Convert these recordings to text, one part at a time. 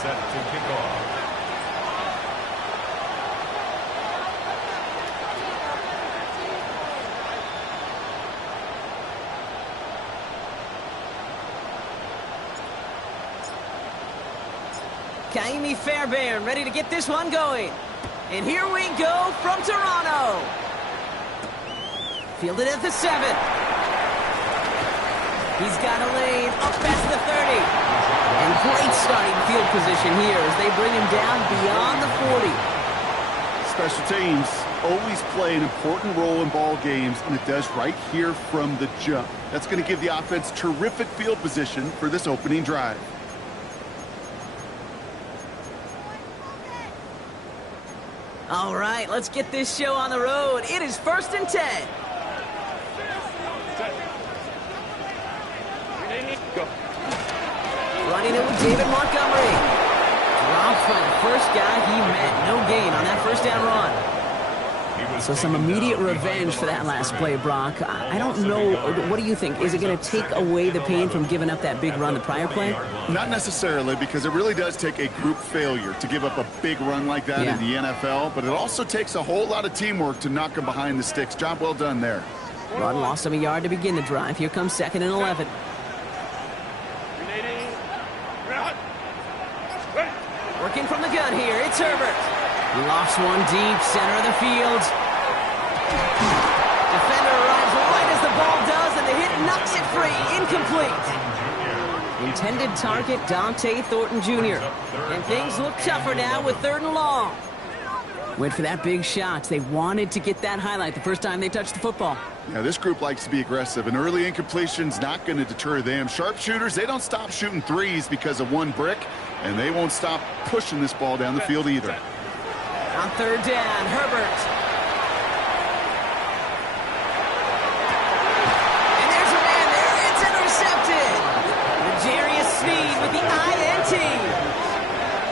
Set to kick off. Kaimi Fairbairn ready to get this one going. And here we go from Toronto. Fielded at the 7. He's got a lane up past the 30. And great starting field position here as they bring him down beyond the 40. Special teams always play an important role in ball games, and it does right here from the jump. That's going to give the offense terrific field position for this opening drive. All right, let's get this show on the road. It is 1st and 10. Running it with David Montgomery. Dropped by the first guy he met. No gain on that first down run. So some immediate revenge for that last play, Brock. I don't know. What do you think? Is it going to take away the pain from giving up that big run the prior play? Not necessarily, because it really does take a group failure to give up a big run like that in the NFL. But it also takes a whole lot of teamwork to knock him behind the sticks. Job well done there. Run lost him a yard to begin the drive. Here comes 2nd and 11. Working from the gun here, it's Herbert. He lofts one deep, center of the field. Defender arrives right as the ball does, and the hit knocks it free. Incomplete. Intended target, Dante Thornton Jr. And things look tougher now with 3rd and long. Went for that big shot. They wanted to get that highlight the first time they touched the football. Yeah, this group likes to be aggressive, and early incompletion's not going to deter them. Sharpshooters, they don't stop shooting threes because of one brick, and they won't stop pushing this ball down the field either. On 3rd down, Herbert. And there's a man there. It's intercepted. L'Jarius Sneed with the INT.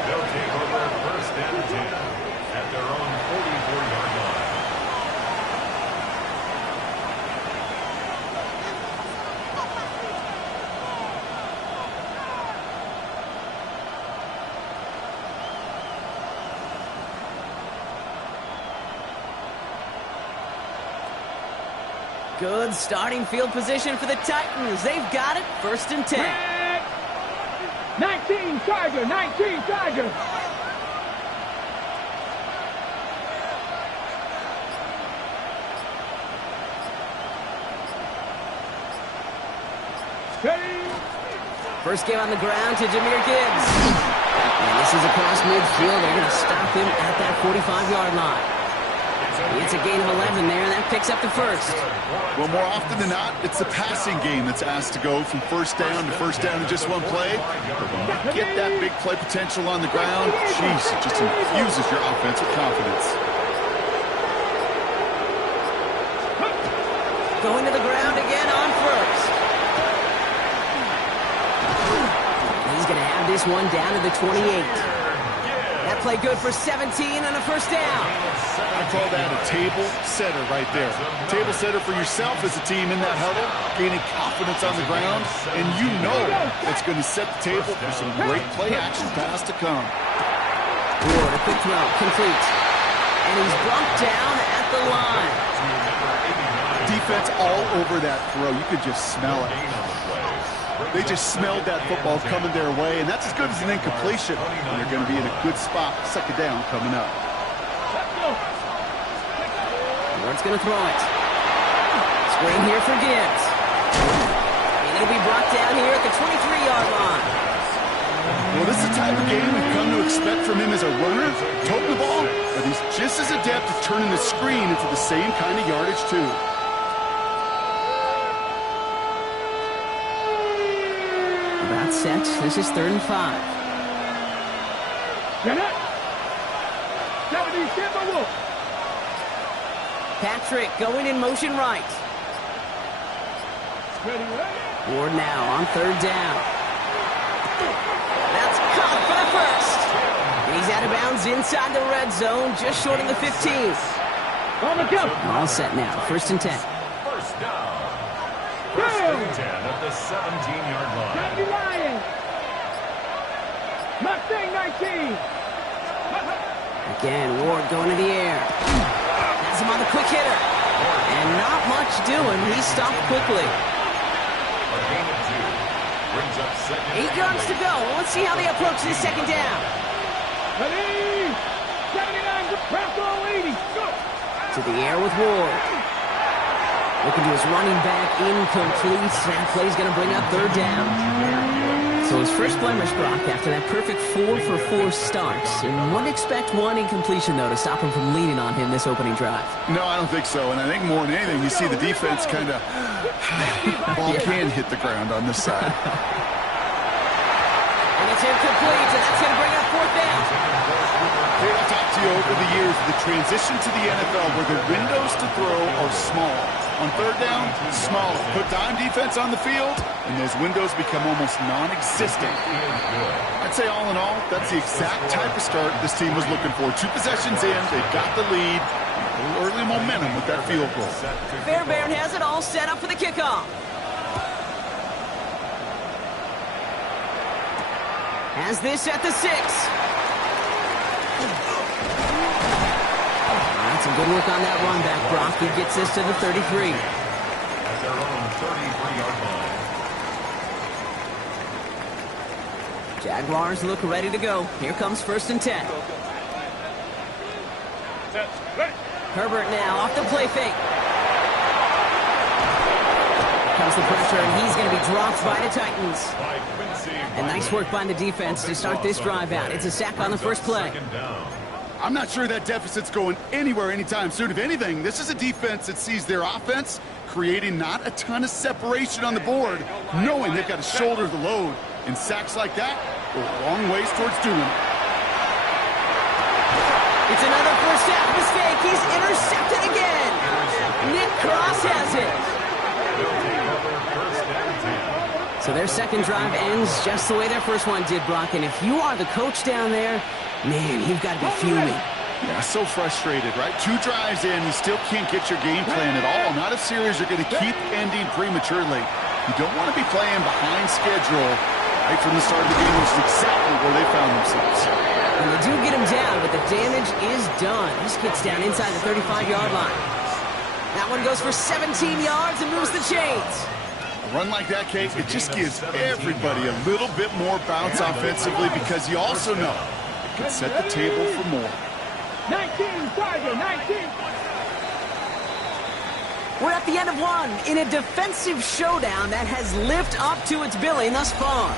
They'll take over 1st and 10 at their own 44-yard line. Good starting field position for the Titans. They've got it. 1st and 10. 19 Charger, 19 Charger. First game on the ground to Jahmyr Gibbs. And this is across midfield. They're going to stop him at that 45-yard line. It's a gain of 11 there, and that picks up the first. Well, more often than not, it's the passing game that's asked to go from first down in just one play. But when you get that big play potential on the ground, geez, it just infuses your offense with confidence. Going to the ground again on 1st. He's going to have this one down to the 28. That play good for 17 and a first down. I call that a table setter right there. Table setter for yourself as a team in that huddle, gaining confidence on the ground, and you know it's going to set the table for some great play action pass to come. Ward, a quick throw, complete. And he's brought down at the line. Defense all over that throw. You could just smell it. They just smelled that football coming their way, and that's as good as an incompletion. And they're going to be in a good spot. 2nd down coming up. Ward's going to throw it. Screen here for Gibbs. And it'll be brought down here at the 23-yard line. Well, this is the type of game we've come to expect from him as a runner, toting the ball, but he's just as adept at turning the screen into the same kind of yardage, too. About set. This is 3rd and 5. Patrick going in motion right. Ward now on 3rd down. That's caught for the first. And he's out of bounds inside the red zone, just short of the 15. All set now. 1st and 10. First down. 1st and 10 at the 17-yard line. Again, Ward going to the air. Has him on the quick hitter. And not much doing. He stopped quickly. A gain of 2. Brings up second. 8 yards to go. Let's see how they approach this second down. Ready? 79, Bravo 80, go! To the air with Ward. Looking to his running back, incomplete. That play's going to bring up third down. So his first blemish, Brock, after that perfect 4-for-4 start. And wouldn't expect one incompletion, though, to stop him from leaning on him this opening drive. No, I don't think so. And I think more than anything, you see the defense kind of ball can hit the ground on this side. And it's incomplete, and that's going to bring up fourth down. Hey, I've talked to you over the years, the transition to the NFL where the windows to throw are small. On third down, smaller. Put dime defense on the field, and those windows become almost non-existent. I'd say all in all, that's the exact type of start this team was looking for. 2 possessions in, they've got the lead. A little early momentum with that field goal. Fairbairn has it all set up for the kickoff. Has this at the 6. That's some good work on that run back, Brock. He gets this to the 33. At their own 33-yard line. Jaguars look ready to go. Here comes 1st and 10. Herbert now off the play fake. Here comes the pressure, and he's going to be dropped by the Titans. And nice work by the defense to start this drive out. It's a sack on the first play. I'm not sure that deficit's going anywhere anytime soon. If anything, this is a defense that sees their offense creating not a ton of separation on the board, knowing they've got to shoulder the load. And sacks like that go a long ways towards doing it. It's another first half mistake. He's intercepted again. Nick Cross has it. So their second drive ends just the way their first one did, Brock. And if you are the coach down there, man, you've got to be fuming. Yeah, so frustrated, right? 2 drives in, you still can't get your game plan at all. Not a series you're going to keep ending prematurely. You don't want to be playing behind schedule right from the start of the game, which is exactly where they found themselves. And they do get him down, but the damage is done. This gets down inside the 35-yard line. That one goes for 17 yards and moves the chains. A run like that, Kate, it just gives everybody a little bit more bounce offensively because you also know it can set the table for more. 19, Tiger, 19. We're at the end of one in a defensive showdown that has lived up to its billing thus far.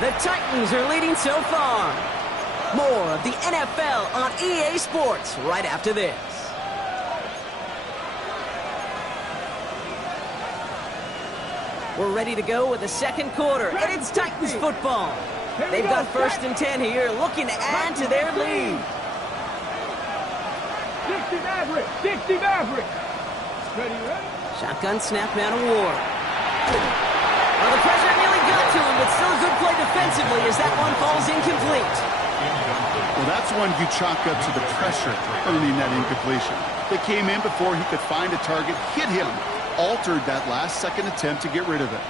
The Titans are leading so far. More of the NFL on EA Sports right after this. We're ready to go with the second quarter, and it's Titans football. They've got 1st and 10 here, looking to add to their lead. 60 Maverick, 60 Maverick. Ready? Shotgun snap now to Ward. Well, the pressure nearly got to him, but still a good play defensively as that one falls incomplete. Well, that's one you chalk up to the pressure earning that incompletion. They came in before he could find a target, hit him, altered that last-second attempt to get rid of it.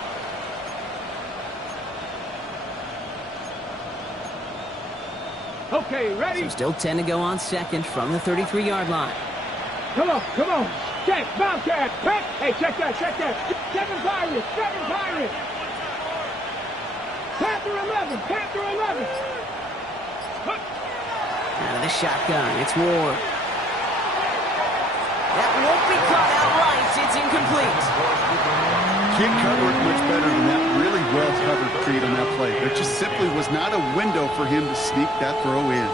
Okay, ready? So still 10 to go on second from the 33-yard line. Come on, come on. Check, Bobcat, check. Hey, check that, check that. 7 Pirates, 7 Pirates. Panther 11, Panther 11. Out of the shotgun, it's Ward. That won't be caught outright. It's incomplete. Can't cover it much better than that. Really well covered Creed on that play. There just simply was not a window for him to sneak that throw in.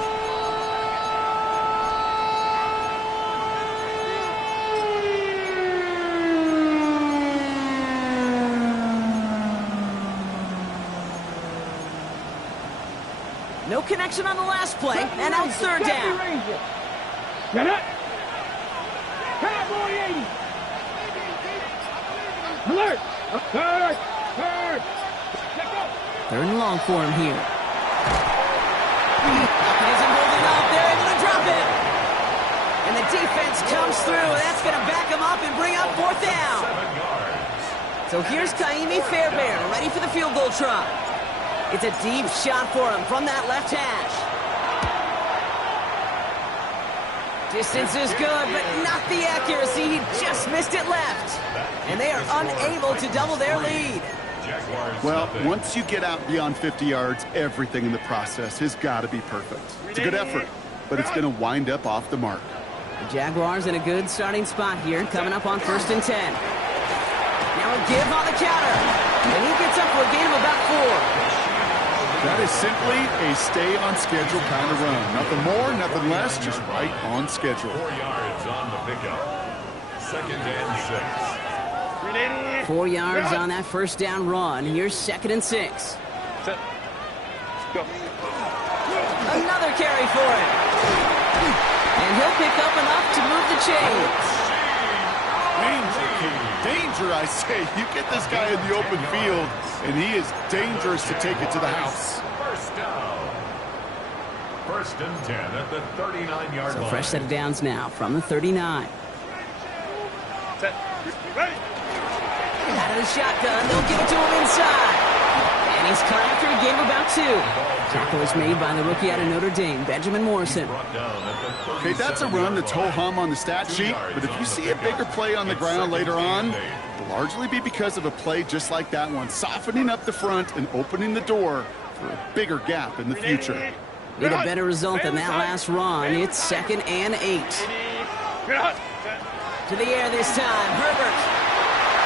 No connection on the last play, and now it's third down. Get it. Cowboy 80. Alert. Third. Third. Third and long for him here. He isn't holding up. They're able to drop him. And the defense comes through. That's going to back him up and bring up fourth down. So here's Kaimi Fairbairn, ready for the field goal try. It's a deep shot for him from that left hash. Distance is good, but not the accuracy. He just missed it left. And they are unable to double their lead. Well, once you get out beyond 50 yards, everything in the process has got to be perfect. It's a good effort, but it's going to wind up off the mark. The Jaguars in a good starting spot here, coming up on 1st and 10. Now a give on the counter. And he gets up for a gain of about 4. That is simply a stay-on-schedule kind of run. Nothing more, nothing less, just right on schedule. 4 yards on the pickup. 2nd and 6. 4 yards on that first down run. Here's 2nd and 6. Go. Another carry for him. And he'll pick up enough to move the chains. Danger, I say. You get this guy in the open field, and he is dangerous to take it to the house. First down. 1st and 10 at the 39-yard line. So fresh set of downs now from the 39. Set. Ready. Out of the shotgun, they'll give it to him inside. And he's caught after a gain of about 2. Tackle is made by the rookie out of Notre Dame, Benjamin Morrison. Okay, that's a run that's ho-hum on the stat sheet, but if you see a bigger play on the ground later on, it'll largely be because of a play just like that one, softening up the front and opening the door for a bigger gap in the future. With a better result than that last run, it's 2nd and 8. To the air this time, Herbert.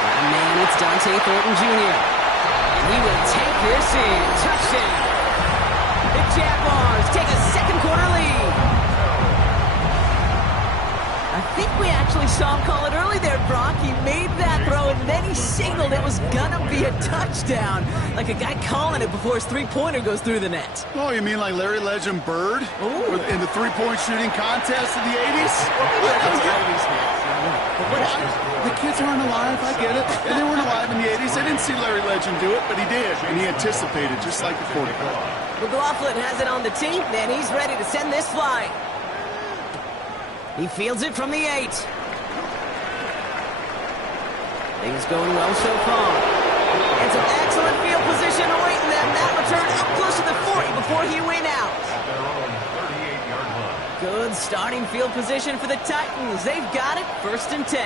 And man, it's Dante Thornton Jr. And he will take this in. Touchdown. The Jaguars take a 2nd quarter lead. I think we actually saw him call it early there, Brock. He made that throw, and then he signaled it was going to be a touchdown. Like a guy calling it before his three-pointer goes through the net. Oh, you mean like Larry Legend Bird in the three-point shooting contest in the 80s? The kids aren't alive, I get it. And they weren't alive in the 80s. They didn't see Larry Legend do it, but he did. And he anticipated, just like the quarterback. McLaughlin has it on the team, and he's ready to send this flying. He fields it from the 8. Things going well so far. And some excellent field position awaiting them. That return up close to the 40 before he went out. At their own 38-yard line. Good starting field position for the Titans. They've got it, 1st and 10.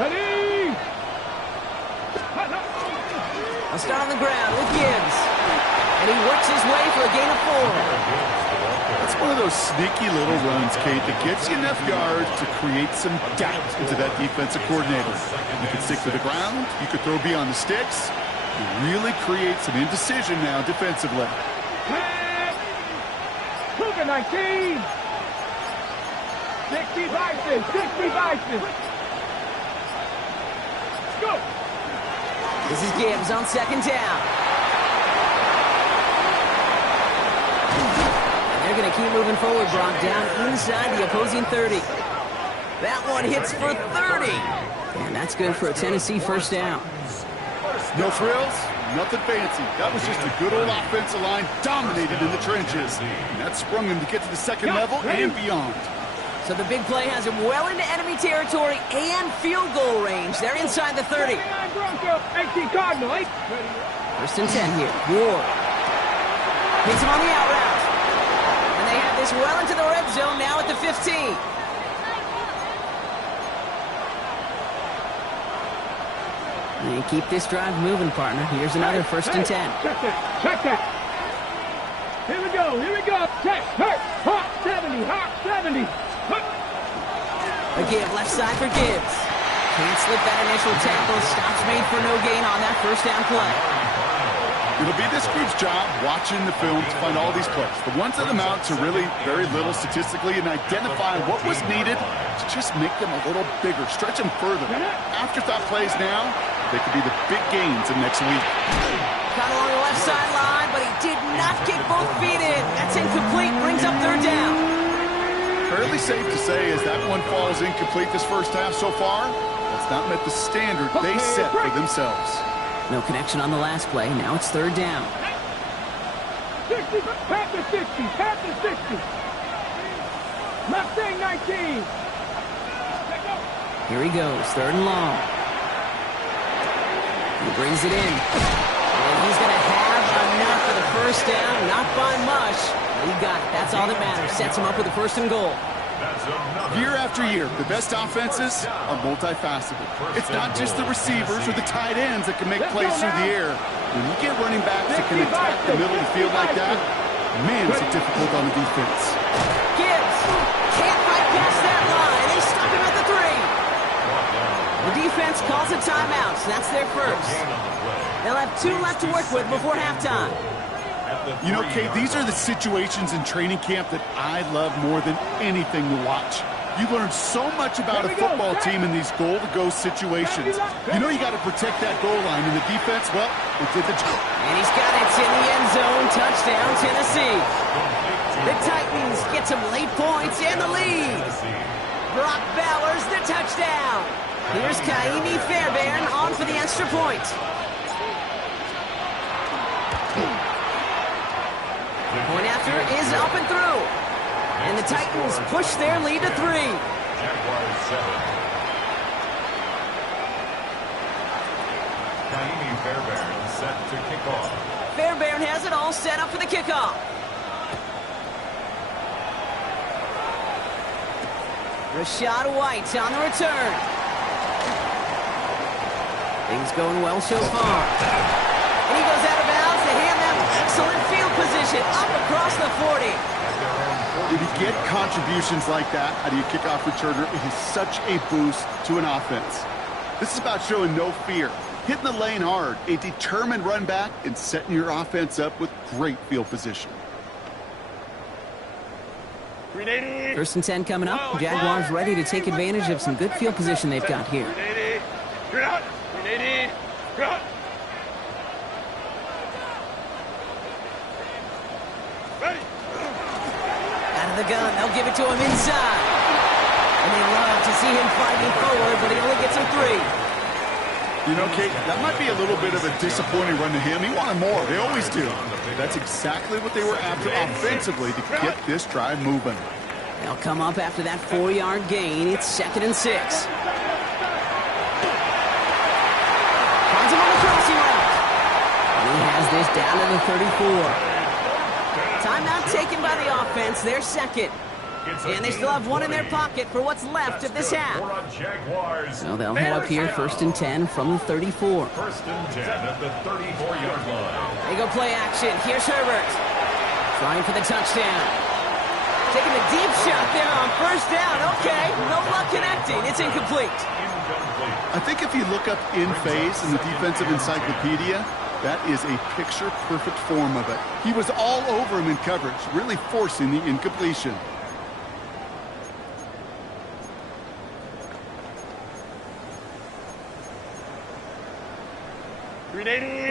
Ready. I'll start on the ground with Gibbs. And he works his way for a gain of 4. It's one of those sneaky little runs, Kate, that gets you enough yards to create some doubt into that defensive coordinator. You can stick to the ground. You could throw beyond the sticks. You really create some indecision now defensively. Cougar 19. 60 Bison. 60 Bison. Go. This is Gibbs on 2nd down. They're going to keep moving forward, Brock, down inside the opposing 30. That one hits for 30. And that's good for a Tennessee first down. No frills, nothing fancy. That was just a good old offensive line dominated in the trenches. And that sprung him to get to the 2nd level and beyond. So the big play has him well into enemy territory and field goal range. They're inside the 30. 18 Cardinal. 1st and 10 here. Ward. Hits him on the out route. And they have this well into the red zone now at the 15. And keep this drive moving, partner. Here's another 1st and 10. Check that. Check that. Here we go. Here we go. Check. Hurt. Hot 70. Hot 70. A give left side for Gibbs. Can't slip that initial tackle. Stops made for no gain on that first down play. It'll be this group's job watching the film to find all these plays. The ones that amount to really very little statistically and identify what was needed to just make them a little bigger, stretch them further. Afterthought plays now, they could be the big gains of next week. Caught along the left sideline, but he did not kick both feet in. That's incomplete, brings up 3rd down. Fairly safe to say as that one falls incomplete this first half so far, that's not met the standard they set for themselves. No connection on the last play. Now it's 3rd down. 60, pass to 60, pass to 60. Mustang 19. Here he goes, 3rd and long. He brings it in. And he's going to have enough for the first down. Not by much. He got it. That's all that matters. Sets him up with a 1st and goal. Year after year, the best offenses are multifaceted. It's not just the receivers or the tight ends that can make plays through the air. When you get running backs that can attack the middle of the field like that, man, is it difficult on the defense. Gibbs can't fight past that line. They stop him at the 3. The defense calls a timeout, so that's their first. They'll have 2 left to work with before halftime. You know, Kate, these are the situations in training camp that I love more than anything to watch. You learn so much about a football team in these goal-to-go situations. You know you got to protect that goal line, and the defense, well, they did the job. And he's got it in the end zone. Touchdown, Tennessee. The Titans get some late points and the lead. Brock Bowers, the touchdown. Here's Kaimi Fairbairn on for the extra point. Point after is up and through. And the Titans push their lead to 3. Jaguars 7. Kaimi Fairbairn set to kick off. Fairbairn has it all set up for the kickoff. Rashad White on the return. Things going well so far. And he goes out of bounds to hand them excellent field position up across the 40. If you get contributions like that out of your kickoff returner, it is such a boost to an offense. This is about showing no fear, hitting the lane hard, a determined run back, and setting your offense up with great field position. 1st and 10 coming up. Jaguars ready to take advantage of some good field position they've got here. The gun, they'll give it to him inside. And they love to see him fighting forward, but he only gets him 3. You know, Kate, that might be a little bit of a disappointing run to him. He wanted more. They always do. That's exactly what they were after offensively to get this drive moving. They'll come up after that 4-yard gain. It's 2nd and 6. Finds him on the crossing route. And he has this down to the 34. Timeout taken by the offense, their second. And they still have 1 in their pocket for what's left of this half. So they'll head up here 1st and 10 from the 34. 1st and 10 at the 34-yard line. They go play action. Here's Herbert. Trying for the touchdown. Taking a deep shot there on 1st down. Okay, no luck connecting. It's incomplete. I think if you look up in phase in the defensive encyclopedia, that is a picture-perfect form of it. He was all over him in coverage, really forcing the incompletion.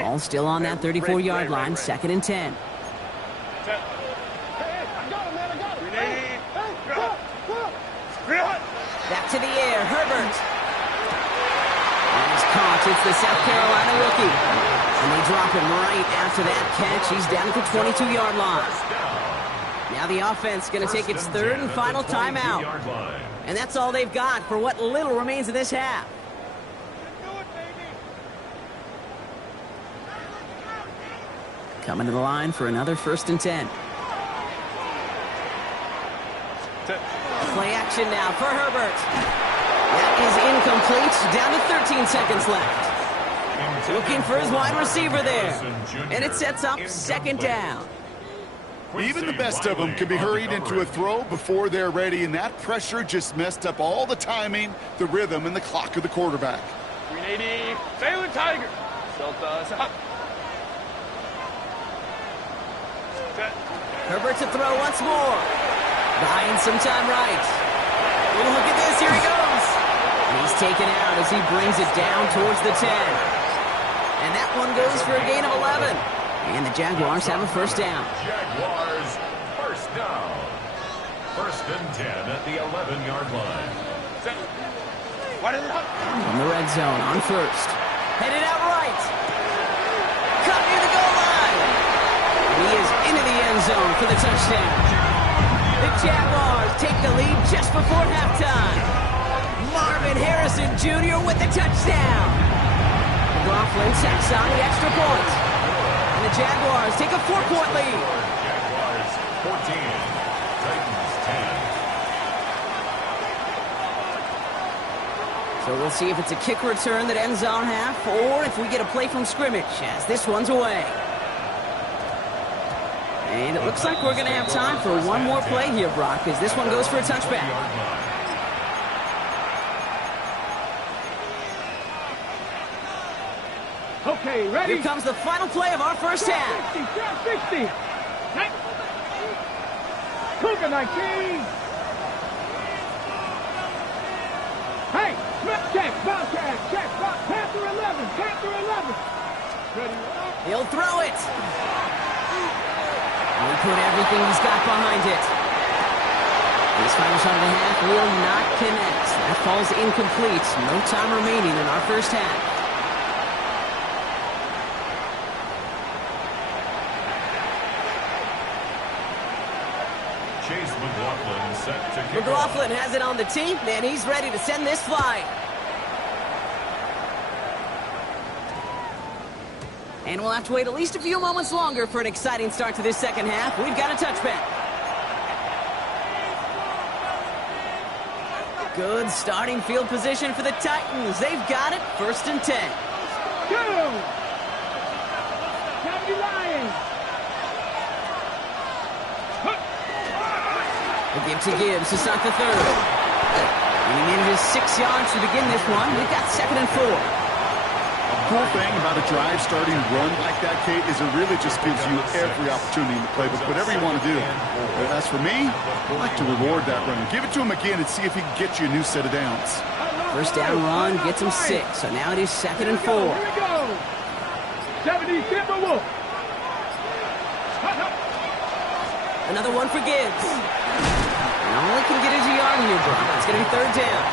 Ball still on that 34-yard line, 2nd and 10. Back to the air, Herbert. And he's caught. It's the South Carolina rookie. And they drop him right after that catch. He's down at the 22-yard line. Now the offense going to take its 3rd and final timeout. And that's all they've got for what little remains of this half. Coming to the line for another 1st and 10. Play action now for Herbert. That is incomplete. Down to 13 seconds left. Looking for his wide receiver there. And it sets up 2nd down. Even the best of them can be hurried into a throw before they're ready, and that pressure just messed up all the timing, the rhythm, and the clock of the quarterback. 380, Salem Tiger. Herbert to throw once more. Buying some time right. Oh, look at this. Here he goes. And he's taken out as he brings it down towards the 10. And that one goes for a gain of 11. And the Jaguars have a 1st down. Jaguars 1st down. 1st and 10 at the 11-yard line. From the red zone on 1st. Headed out right. Cut near the goal line. And he is into the end zone for the touchdown. The Jaguars take the lead just before halftime. Marvin Harrison Jr. with the touchdown. McLaughlin tacks on the extra point. And the Jaguars take a 4-point lead. Jaguars 14, Titans 10. So we'll see if it's a kick return that ends our half, or if we get a play from scrimmage, as this one's away. And it looks like we're going to have time for one more play here, Brock, as this one goes for a touchback. Okay, ready? Here comes the final play of our first half. 60. Cougar 19. Hey, check, Panther 11. Ready? He'll throw it. And he put everything he's got behind it. This final shot of the half will not connect. That falls incomplete. No time remaining in our first half. McLaughlin has it on the tee, and he's ready to send this flying. And we'll have to wait at least a few moments longer for an exciting start to this second half. We've got a touchback. Good starting field position for the Titans. They've got it, 1st and 10. Go! County Lions! A give to Gibbs to start the third. And he manages 6 yards to begin this one. We've got 2nd and 4. The cool thing about a drive starting run like that, Kate, is it really just gives you every opportunity in the playbook, whatever you want to do. But as for me, I like to reward that run. Give it to him again and see if he can get you a new set of downs. First down run gets him 6, so now it is 2nd and 4. Here we go. 70 Timberwolf. Another one for Gibbs. And all he can get is a yard here, bro. It's going to be 3rd down.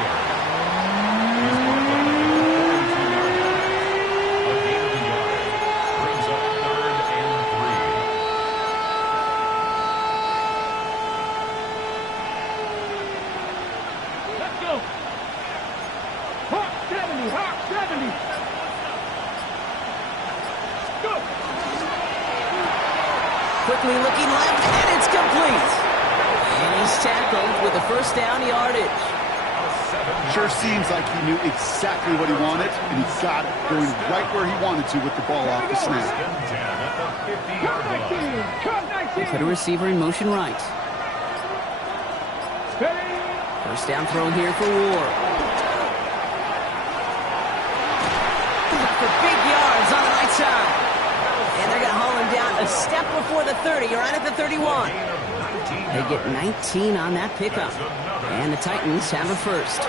Quickly looking left, and it's complete. And he's tackled with a 1st down yardage. Sure seems like he knew exactly what he wanted, and he got it going right where he wanted to with the ball off the snap. They put a receiver in motion right. 1st down throw here for Ward. For big yards on the right side. And they're going to haul him down a step before the 30, right at the 31. They get 19 on that pickup. And the Titans have a 1st.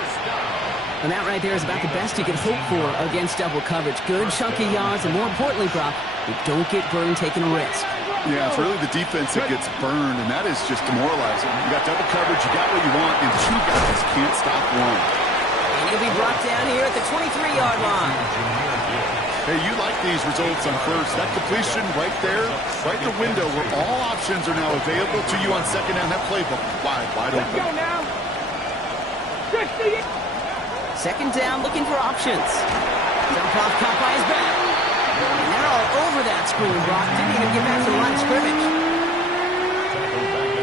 And that right there is about the best you could hope for against double coverage. Good chunky yards, and more importantly, Brock, you don't get burned taking a risk. Yeah, it's really the defense that gets burned, and that is just demoralizing. You got double coverage, you got what you want, and 2 guys can't stop one. And he'll be brought down here at the 23-yard line. Hey, you like these results on 1st. That completion right there, right in the window where all options are now available to you on 2nd down. That playbook wide open. Let's go now. 60. 2nd down, looking for options. Dump off caught by his back. And they're all over that screen, Brock. Didn't even get back to the line of scrimmage.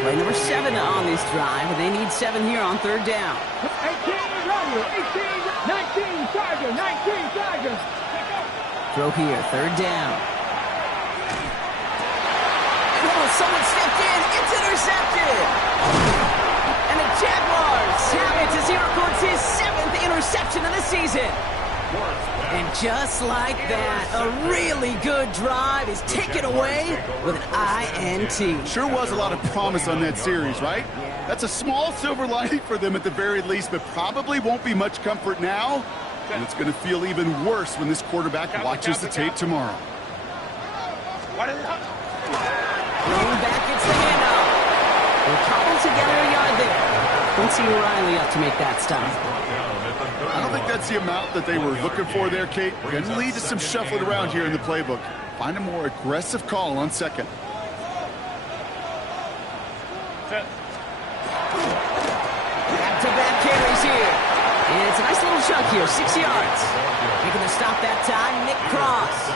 Play number 7 on this drive, and they need 7 here on 3rd down. 18, Romeo. 18, 19, Tiger. 19, Tiger. Throw here, 3rd down. Oh, someone stepped in. It's intercepted. And the Jaguars have it as he records his 7th interception of the season. And just like that, a really good drive is taken away with an INT. Sure was a lot of promise on that series, right? That's a small silver lining for them at the very least, but probably won't be much comfort now. And it's going to feel even worse when this quarterback watches the tape tomorrow. Throwing back, it's the handoff. They'll cobble together a yard there. Quincy Riley up to make that stop. I don't think that's the amount that they were looking for there, Kate. Going to lead to some shuffling around here in the playbook. Find a more aggressive call on 2nd. Back-to-back carries here. And it's a nice little chunk here, 6 yards. Making the stop that time, Nick Cross.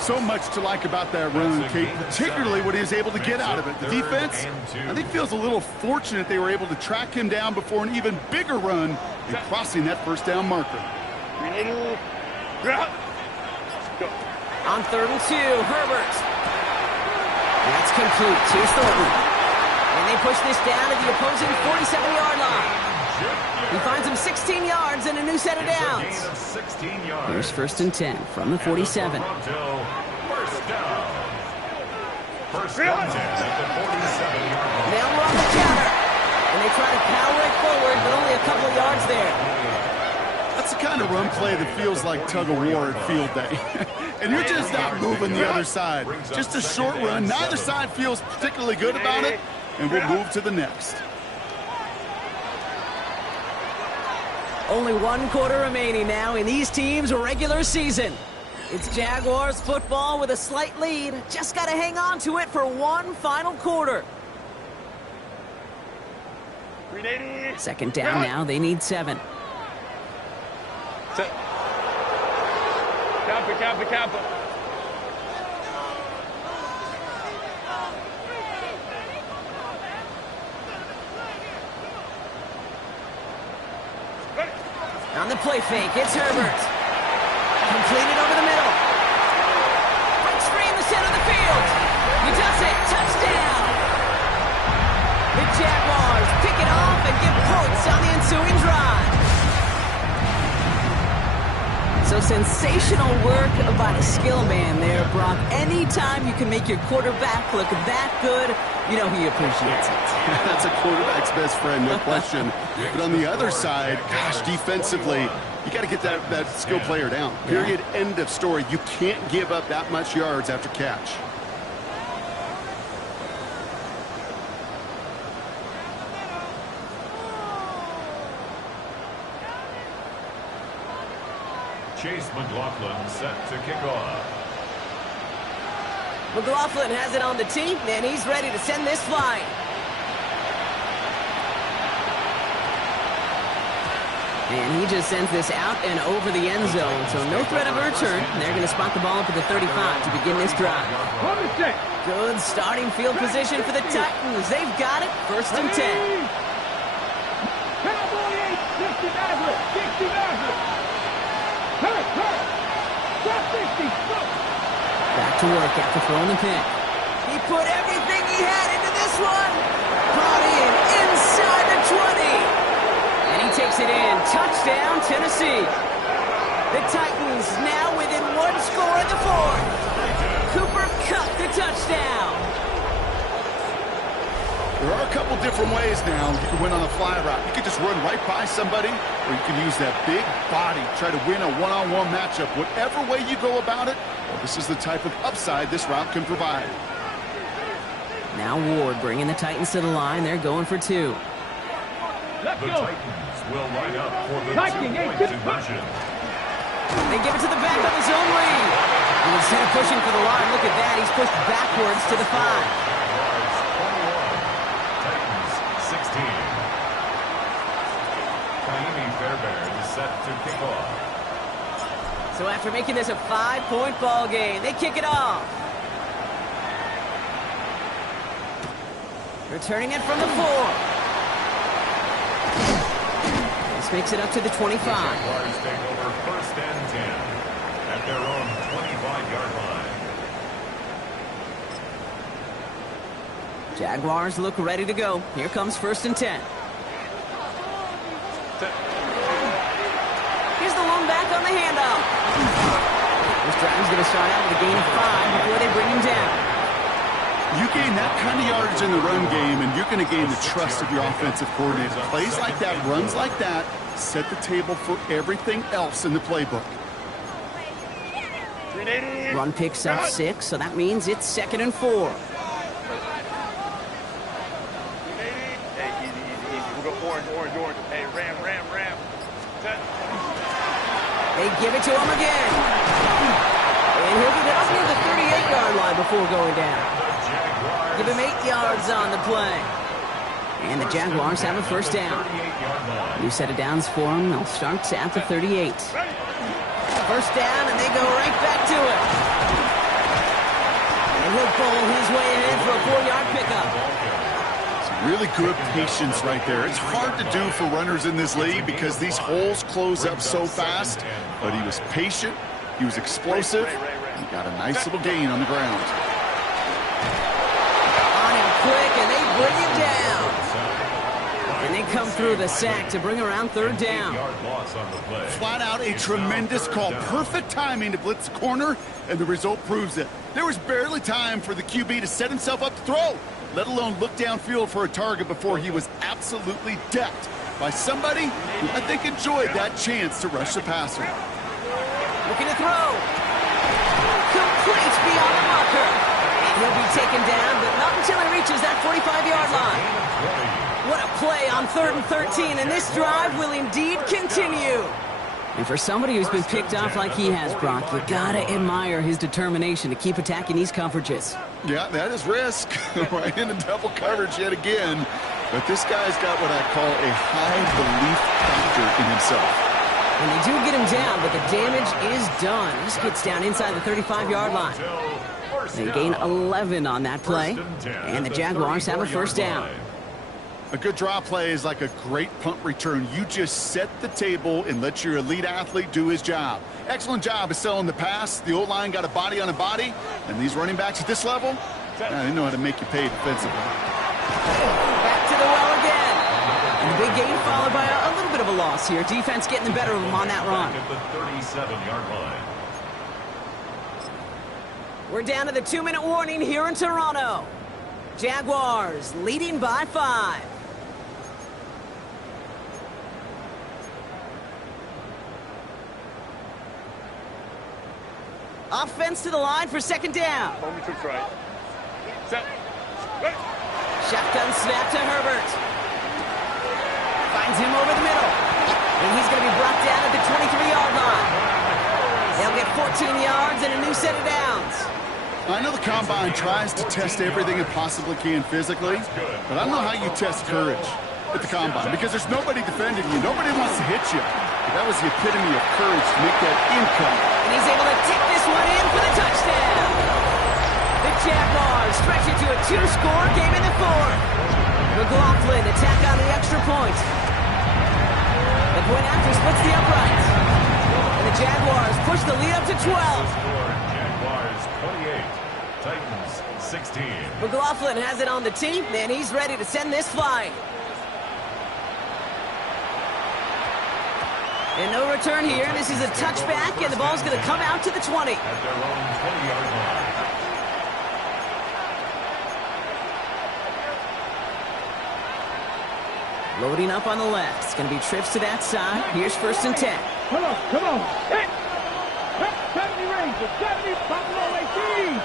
So much to like about that run, Kate, particularly what he was able to get out of it. The defense, I think, feels a little fortunate they were able to track him down before an even bigger run and crossing that first down marker. On 3rd and 2, Herbert. That's complete to Thornton. And they push this down to the opposing 47-yard line. He finds him 16 yards and a new set of downs. Here's 1st and 10 from the 47. First down at the 47-yard line. Now we're on the counter. And they try to power it forward, but only a couple of yards there. That's the kind of run play that feels like tug-of-war at field day. And you're just not moving the other side. Just a short run. Neither side feels particularly good about it, and we'll move to the next. Only 1 quarter remaining now in these teams' regular season. It's Jaguars football with a slight lead. Just got to hang on to it for one final quarter. 2nd down now. They need 7. Kappa. On the play fake, it's Herbert. Completed over the middle. Breaks free in the center of the field. He does it. Touchdown. The Jaguars pick it off and get points on the ensuing drive. So sensational work by the skill man there, Brock. Anytime you can make your quarterback look that good, you know he appreciates it. That's a quarterback's best friend, no question. But on the other side, gosh, defensively, you got to get that skill player down. Period, end of story. You can't give up that much yards after catch. Chase McLaughlin set to kick off. McLaughlin has it on the tee, and he's ready to send this flying. And he just sends this out and over the end zone, so no threat of a return. They're going to spot the ball up at the 35 to begin this drive. Good starting field position for the Titans. They've got it. 1st and 10. Back to work after throwing the pick. He put everything he had into this one. Brought in inside the 20. And he takes it in. Touchdown, Tennessee. The Titans now within 1 score in the 4th. Cooper Kupp the touchdown. There are a couple different ways now you can win on a fly route. You can just run right by somebody, or you can use that big body, try to win a one-on-one matchup. Whatever way you go about it, well, this is the type of upside this route can provide. Now Ward bringing the Titans to the line. They're going for 2. The Titans will line up for the 2-point conversion. They give it to the back on his own read. And instead of pushing for the line, look at that. He's pushed backwards to the 5. Set to kick off. So after making this a 5-point ball game, they kick it off. Returning it from the 4. This makes it up to the 25. The Jaguars take over 1st and 10 at their own 25-yard line. Jaguars look ready to go. Here comes 1st and 10. Back on the handoff. This drive's going to start out with a gain of 5 before they bring him down. You gain that kind of yardage in the run game, and you're going to gain the trust of your offensive coordinator. Plays like that, runs like that, set the table for everything else in the playbook. Run picks up 6, so that means it's 2nd and 4. Hey, easy. We'll go orange. Hey, ram. They give it to him again. And he'll get it up near the 38-yard line before going down. Give him 8 yards on the play. And the Jaguars have a 1st down. New set of downs for them. They'll start at the 38. First down, and they go right back to it. And he'll bowl his way ahead for a 4-yard pickup. Really good patience right there. It's hard to do for runners in this league because these holes close up so fast. But he was patient, he was explosive, and he got a nice little gain on the ground. On him quick, and they bring him down. And they come through the sack to bring around 3rd down. Flat out a tremendous call. Perfect timing to blitz the corner, and the result proves it. There was barely time for the QB to set himself up to throw, let alone look downfield for a target before he was absolutely decked by somebody who I think enjoyed that chance to rush the passer. Looking to throw. Complete beyond the marker. And he'll be taken down, but not until he reaches that 45-yard line. What a play on 3rd and 13, and this drive will indeed continue. And for somebody who's been picked off like he has, Brock, you gotta admire his determination to keep attacking these coverages. Yeah, that is risk. Right into double coverage yet again. But this guy's got what I call a high belief factor in himself. And they do get him down, but the damage is done. This gets down inside the 35-yard line. They gain 11 on that play, and the Jaguars have a 1st down. A good draw play is like a great punt return. You just set the table and let your elite athlete do his job. Excellent job of selling the pass. The O-line got a body on a body, and these running backs at this level, they know how to make you pay defensively. Back to the well again. And a big gain followed by a little bit of a loss here. Defense getting the better of them on that run. We're down to the 2-minute warning here in Toronto. Jaguars leading by 5. Offense to the line for 2nd down. Right. Set. Right. Shotgun snap to Herbert. Finds him over the middle. And he's going to be brought down at the 23-yard line. They'll get 14 yards and a new set of downs. I know the Combine tries to test everything it possibly can physically, but I don't know how you test courage at the Combine because there's nobody defending you. Nobody wants to hit you. But that was the epitome of courage to make that income. And he's able to take this one in for the touchdown. The Jaguars stretch it to a 2-score game in the 4th. McLaughlin attack on the extra point. The point after splits the uprights. And the Jaguars push the lead up to 12. Jaguars 28, Titans 16. McLaughlin has it on the team, and he's ready to send this flying. And no return here. This is a touchback, and the ball's going to come out to the 20. At their own 20-yard line. Loading up on the left. It's going to be trips to that side. Here's 1st and 10. Come on, come on. Hit. 70 Rangers, 70 Buffalo 18.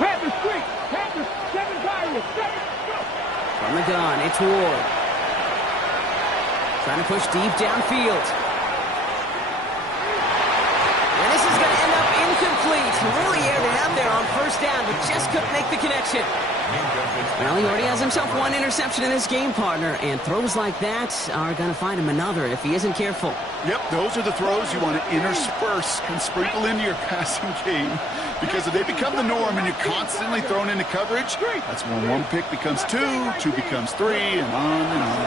Panthers 3, Panthers 7 Tigers, 7, go. From the gun, it's Ward. Trying to push deep downfield. And this is going to end up incomplete. Really aired it out there on 1st down, but just couldn't make the connection. Well, he already has himself 1 interception in this game, partner, and throws like that are going to find him another if he isn't careful. Yep, those are the throws you want to intersperse and sprinkle into your passing game because if they become the norm and you're constantly thrown into coverage, that's when 1 pick becomes 2, 2 becomes 3, and on and on.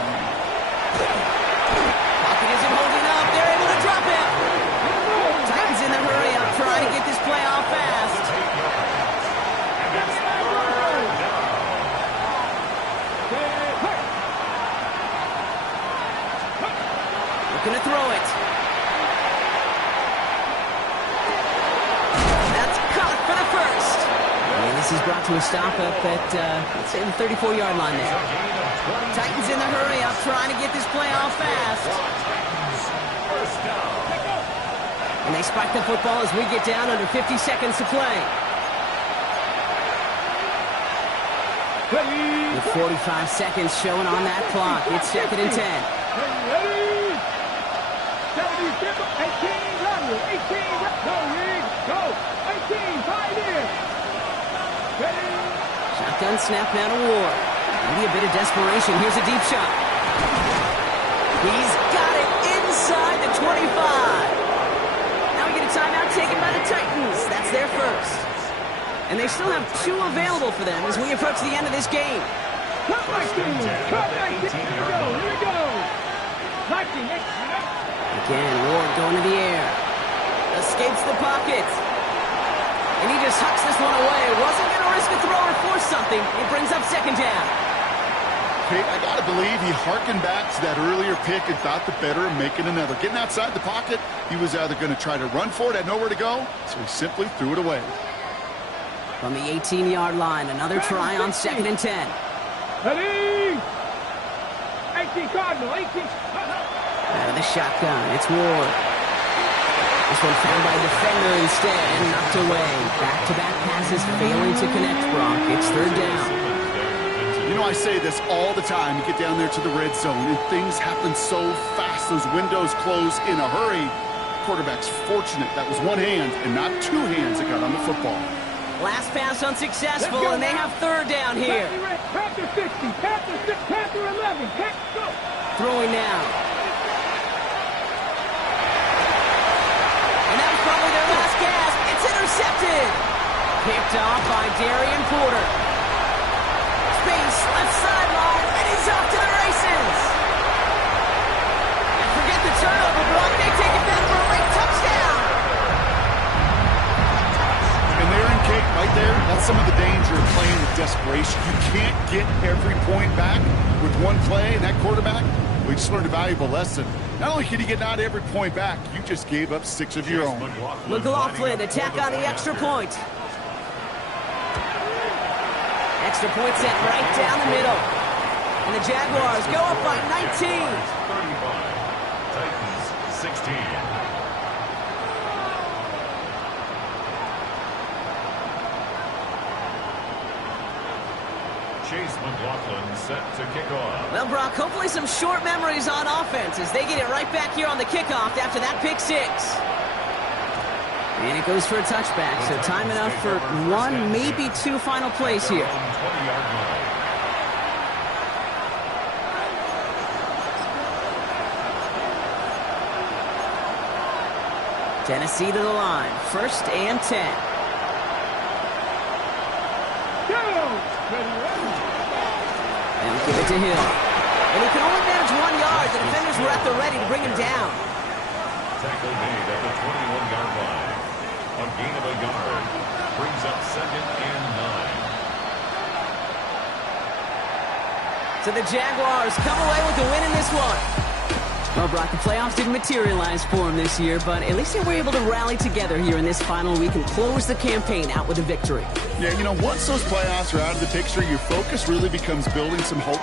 Pocket isn't holding up. They're able to drop him. Titans in the hurry up, trying to get this play off fast. Looking to throw it. That's caught for the 1st. And this is brought to a stop up at, let's say, the 34-yard line there. Titans in the hurry up, trying to get this play off fast. And they spike the football as we get down under 50 seconds to play. With 45 seconds showing on that clock, it's 2nd and 10. 18, run, 18, go, Reed, go, 18, 5 in. Shotgun snap now to Ward. Maybe a bit of desperation. Here's a deep shot. He's got it inside the Now we get a timeout taken by the Titans. That's their first. And they still have 2 available for them as we approach the end of this game. Cut right there. Cut right there. Here we go. Here we go. Again, Ward going to the air. Escapes the pocket. And he just hucks this one away. Wasn't going to risk a throw or force something. It brings up second down. Kate, I got to believe he harkened back to that earlier pick and thought the better of making another. Getting outside the pocket, he was either going to try to run for it, had nowhere to go, so he simply threw it away. From the 18-yard line, another try on 2nd and 10. Ready? 18 Cardinal, 18. Out of the shotgun, it's Ward. This one found by a defender instead and knocked away. Back-to-back passes failing to connect, Brock. It's 3rd down. You know, I say this all the time. You get down there to the red zone, and things happen so fast. Those windows close in a hurry. Quarterback's fortunate that was one hand and not 2 hands that got on the football. Last pass unsuccessful, and they have 3rd down here. Panther 60, Panther 6, Panther 11. Go. Throwing now. And that was probably their last gasp. It's intercepted. Picked off by Darian Porter. Space, left sideline, and he's off to the races. And forget the turnover, Brock. They take it back for a late touchdown. And there in Kate, right there, that's some of the danger of playing with desperation. You can't get every point back with one play, and that quarterback, we just learned a valuable lesson. Not only can you get not every point back, you just gave up 6 of your own. McLaughlin attack on the extra point. Extra point set right down the middle. And the Jaguars go up by 19. 35. Titans 16. Chase McLaughlin set to kick off. Well, Brock, hopefully some short memories on offense as they get it right back here on the kickoff after that pick 6. And it goes for a touchback, so time enough for 1, maybe 2 final plays here. 20-yard line. Tennessee to the line, 1st and 10. And give it to Hill. And he can only manage 1 yard. The defenders were at the ready to bring him down. Tackle made at the 21-yard line. A gain of a yard brings up 2nd and 9. So the Jaguars come away with the win in this one. Well, Brock, the playoffs didn't materialize for them this year, but at least they were able to rally together here in this final week and close the campaign out with a victory. Yeah, you know, once those playoffs are out of the picture, your focus really becomes building some hope.